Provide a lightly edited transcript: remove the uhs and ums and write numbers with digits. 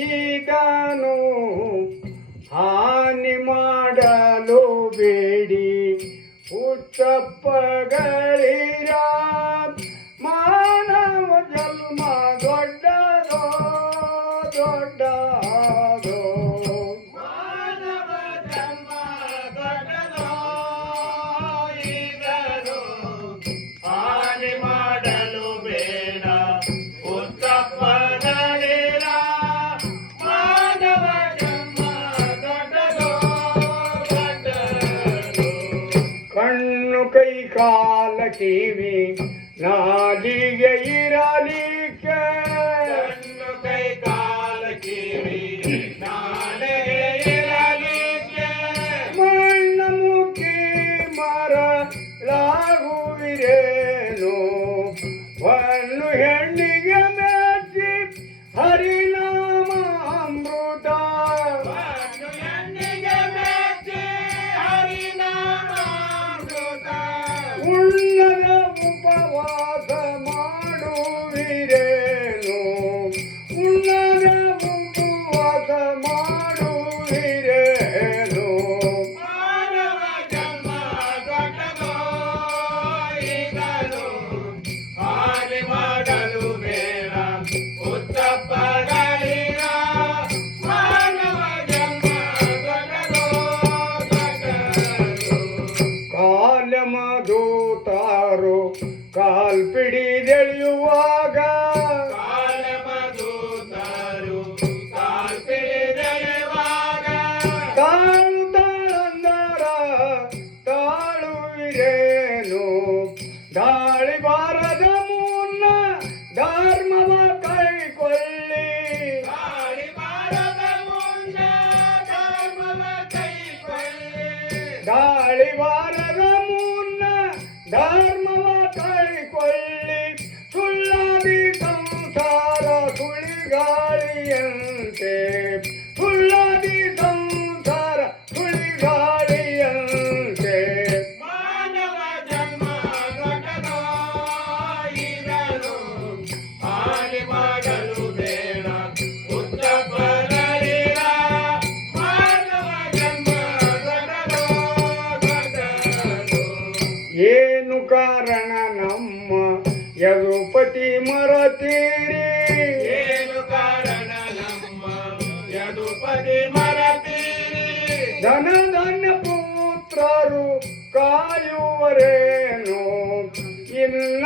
ಈತನು ಹಾನಿ ಮಾಡಲು ಬೇಡಿ ಹುಚ್ಚಪ್ಪಗಳಿರ ಮಾನವ ಜನ್ಮ ದೊಡ್ಡದೋ ದೊಡ್ಡದೋ ಮಾನವ ಜನ್ಮ ದೊಡ್ಡದೋ ಈತನು ಹಾನಿ ಮಾಡಲು ಬೇಡ ಹುಚ್ಚಪ್ಪಗಳಿರ ಮಾನವ ಜನ್ಮ ದೊಡ್ಡದೋ ದೊಡ್ಡದೋ ಕಣ್ಣು ಕೈ ಕಾಲ ಕಿವಿ ನಾಲಿಗೆ ಇರಲಿಕ್ಕೆ ಕಣ್ಣು ಕೈ ಕಾಲ ಕಿವಿ ನಾಲಿಗೆ ಇರಲಿಕ್ಕೆ ಮಣ್ಣ ಮುಖಿ ಮರಳಾಗುವಿರೇನು ಒಂದು ಹೆಣ್ಣಿಗೆ ಮೆಚ್ಚಿ ಹರಿನಾಮ ಅಮೃತ ಒಂದು ಹೆಣ್ಣಿಗೆ ಮೆಚ್ಚಿ ಹರಿನಾಮಾಮೃತ ಉಣ್ಣದ ಉಪವಾಸ ಮಾಡುವಿರೇನು ಉಣ್ಣದ ಉಪವಾಸ ಮಾಡುವಿರೇನು ಮಾನವ ಜನ್ಮ ದೊಡ್ಡದೋ ಈಗಲೂ ಹಾನಿ ಮಾಡಲು ಬೇಡ ಹುಚ್ಚಪ್ಪಗಳಿರ ಮಾನವ ಜನ್ಮ ದೊಡ್ಡದೋ ದೊಡ್ಡದೋ ಕಾಲ ಮಧುತಾರು ಕಾಲ್ಪಿಡಿದೆಳೆಯುವಾಗ ಕಾಲಮಧುತರು ಕಾಲ್ಪಿಡಿದೆಳೆಯುವಾಗ ತಾಳು ತಾಳಂದರ ತಾಳುವಿರೇನು ದಾಳಿ ಬಾರದ ಮುನ್ನ ಧರ್ಮವ ಕೈಕೊಳ್ಳಿ ಗಾಳಿ ಬಾರದ ಮುನ್ನ ಧರ್ಮವ ಕೈಕೊಳ್ಳಿ ದಾಳಿ ಬಾರದ ಮುನ್ನ ಧರ್ಮವ ಕೈಕೊಳ್ಳಿ ಸುಳ್ಳಾದಿ ಸಂಸಾರ ಸುಳಿಗಾಳಿಯಂತೆ ಸುಳ್ಳಾದಿ ಸಂಸಾರ ಸುಳಿಗಾಳಿಯಂತೆ ಮಾನವ ಜನ್ಮ ದೊಡ್ಡದೋ ಇದನ್ನು ಹಾನಿ ಮಾಡಲು ಬೇಡ ಹುಚ್ಚಪ್ಪಗಳಿರ ಮಾನವ ಜನ್ಮ ದೊಡ್ಡದೋ ದೊಡ್ಡದೋ ಏನು ಕಾರಣ ನಮ್ಮ ಯದುಪತಿ ಮರತೀರಿ ಏನು ಕಾರಣ ನಮ್ಮ ಯದುಪತಿ ಮರತೀರಿ ಧನ ಧಾನ್ಯ ಪುತ್ರರು ಕಾಯುವರೇನು ಇನ್ನ